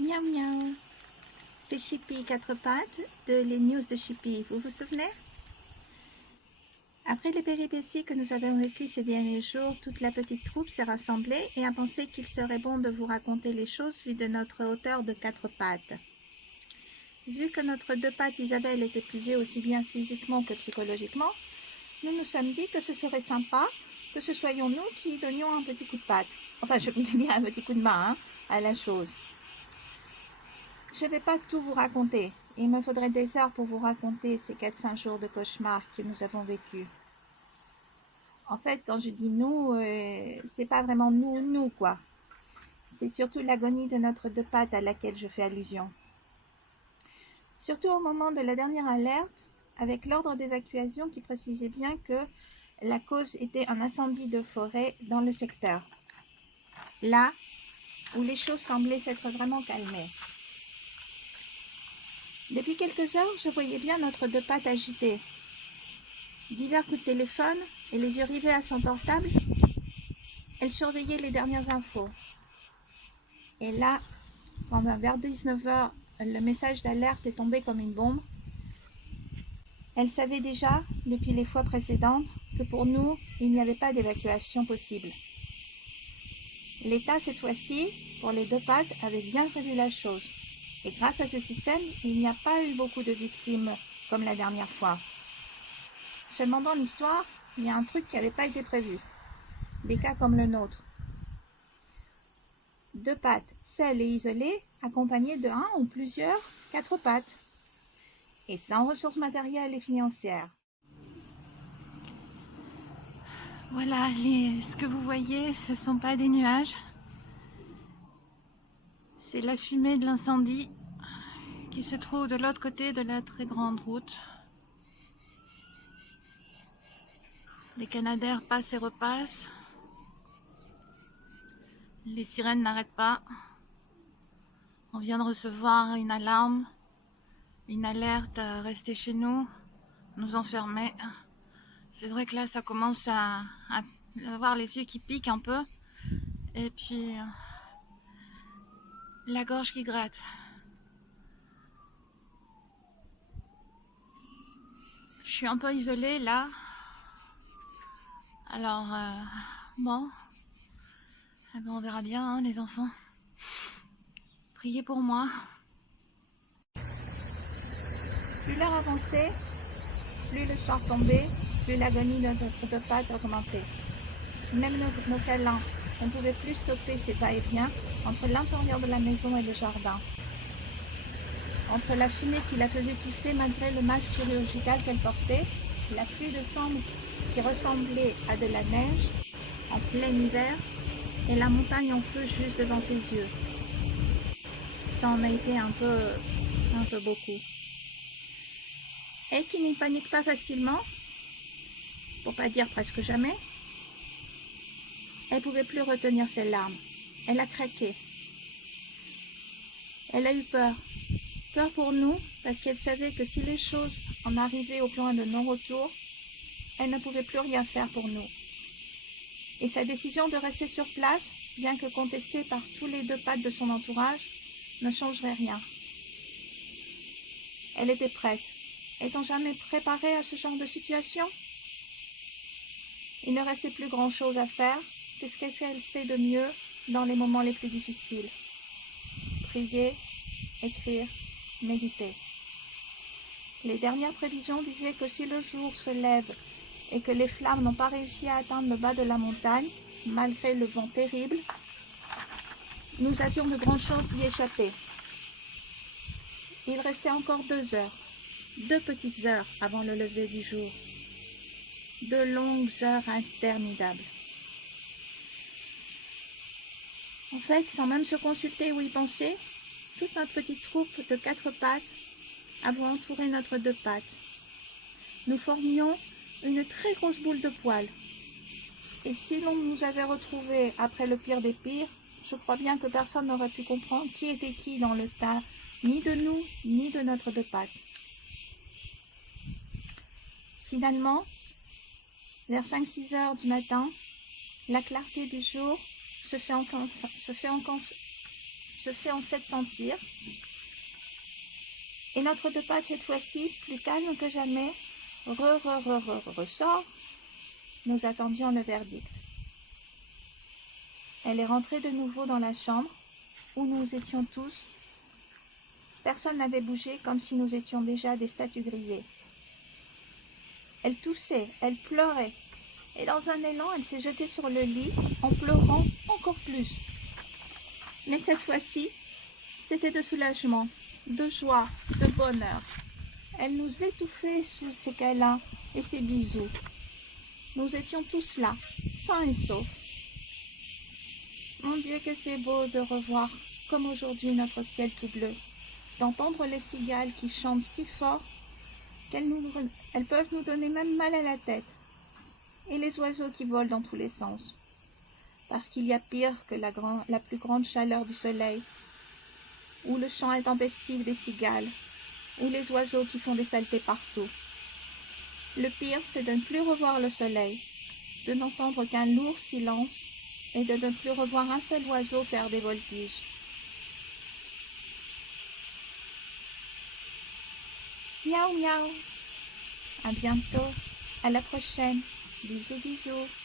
Miaou miaou. C'est Chippy quatre pattes de Les News de Chippy, vous vous souvenez? Après les péripéties que nous avons vécues ces derniers jours, toute la petite troupe s'est rassemblée et a pensé qu'il serait bon de vous raconter les choses vues de notre hauteur de quatre pattes. Vu que notre deux pattes Isabelle est épuisée aussi bien physiquement que psychologiquement, nous nous sommes dit que ce serait sympa que ce soyons nous qui donnions un petit coup de patte. Enfin, je veux dire un petit coup de main à la chose. Je ne vais pas tout vous raconter. Il me faudrait des heures pour vous raconter ces 4-5 jours de cauchemar que nous avons vécus. En fait, quand je dis nous, c'est pas vraiment nous quoi. C'est surtout l'agonie de notre deux pattes à laquelle je fais allusion. Surtout au moment de la dernière alerte, avec l'ordre d'évacuation qui précisait bien que la cause était un incendie de forêt dans le secteur. Là où les choses semblaient s'être vraiment calmées. Depuis quelques heures, je voyais bien notre deux pattes agitée. Divers coups de téléphone et les yeux rivés à son portable, elle surveillait les dernières infos. Et là, quand vers 19h, le message d'alerte est tombé comme une bombe, elle savait déjà, depuis les fois précédentes, que pour nous, il n'y avait pas d'évacuation possible. L'État, cette fois-ci, pour les deux pattes, avait bien prévu la chose. Et grâce à ce système, il n'y a pas eu beaucoup de victimes comme la dernière fois. Seulement dans l'histoire, il y a un truc qui n'avait pas été prévu. Des cas comme le nôtre. Deux pattes, seules et isolées, accompagnées de un ou plusieurs quatre pattes. Et sans ressources matérielles et financières. Voilà, ce que vous voyez, ce ne sont pas des nuages. C'est la fumée de l'incendie qui se trouve de l'autre côté de la très grande route. Les canadaires passent et repassent. Les sirènes n'arrêtent pas. On vient de recevoir une alarme, une alerte à rester chez nous, nous enfermer. C'est vrai que là, ça commence à avoir les yeux qui piquent un peu. Et puis, la gorge qui gratte. Je suis un peu isolée là. Alors, bon, on verra bien, hein, les enfants. Priez pour moi. Plus l'heure avançait, plus le soir tombait, plus l'agonie de notre deux pattes augmentait. Même nos câlins, on ne pouvait plus stopper ces va-et-vient entre l'intérieur de la maison et le jardin. Entre la fumée qui la faisait tousser malgré le masque chirurgical qu'elle portait, la pluie de cendres qui ressemblait à de la neige en plein hiver et la montagne en feu juste devant ses yeux. Ça en a été un peu beaucoup. Et qui ne panique pas facilement, pour pas dire presque jamais, elle ne pouvait plus retenir ses larmes. Elle a craqué. Elle a eu peur. Peur pour nous, parce qu'elle savait que si les choses en arrivaient au point de non-retour, elle ne pouvait plus rien faire pour nous. Et sa décision de rester sur place, bien que contestée par tous les deux pattes de son entourage, ne changerait rien. Elle était prête. Est-on jamais préparée à ce genre de situation? Il ne restait plus grand-chose à faire que ce qu'elle fait de mieux dans les moments les plus difficiles. Prier, écrire, méditer. Les dernières prévisions disaient que si le jour se lève et que les flammes n'ont pas réussi à atteindre le bas de la montagne, malgré le vent terrible, nous avions de grandes chances d'y échapper. Il restait encore 2 heures, 2 petites heures avant le lever du jour. 2 longues heures interminables. En fait, sans même se consulter ou y penser, toute notre petite troupe de 4 pattes avait entouré notre deux pattes. Nous formions une très grosse boule de poils. Et si l'on nous avait retrouvés après le pire des pires, je crois bien que personne n'aurait pu comprendre qui était qui dans le tas, ni de nous, ni de notre deux pattes. Finalement, vers 5-6 heures du matin, la clarté du jour se fait se fait en fait sentir. Et notre deux pattes, cette fois-ci, plus calme que jamais, ressort. Nous attendions le verdict. Elle est rentrée de nouveau dans la chambre où nous étions tous. Personne n'avait bougé, comme si nous étions déjà des statues grillées. Elle toussait, elle pleurait, et dans un élan, elle s'est jetée sur le lit en pleurant encore plus. Mais cette fois-ci, c'était de soulagement, de joie, de bonheur. Elle nous étouffait sous ses câlins et ses bisous. Nous étions tous là, sains et saufs. Mon Dieu, que c'est beau de revoir, comme aujourd'hui, notre ciel tout bleu, d'entendre les cigales qui chantent si fort qu'elles peuvent nous donner même mal à la tête, et les oiseaux qui volent dans tous les sens. Parce qu'il y a pire que la plus grande chaleur du soleil, ou le chant intempestif des cigales, ou les oiseaux qui font des saletés partout. Le pire, c'est de ne plus revoir le soleil, de n'entendre qu'un lourd silence, et de ne plus revoir un seul oiseau faire des voltiges. Miaou miaou. À bientôt. À la prochaine. Bisous bisous.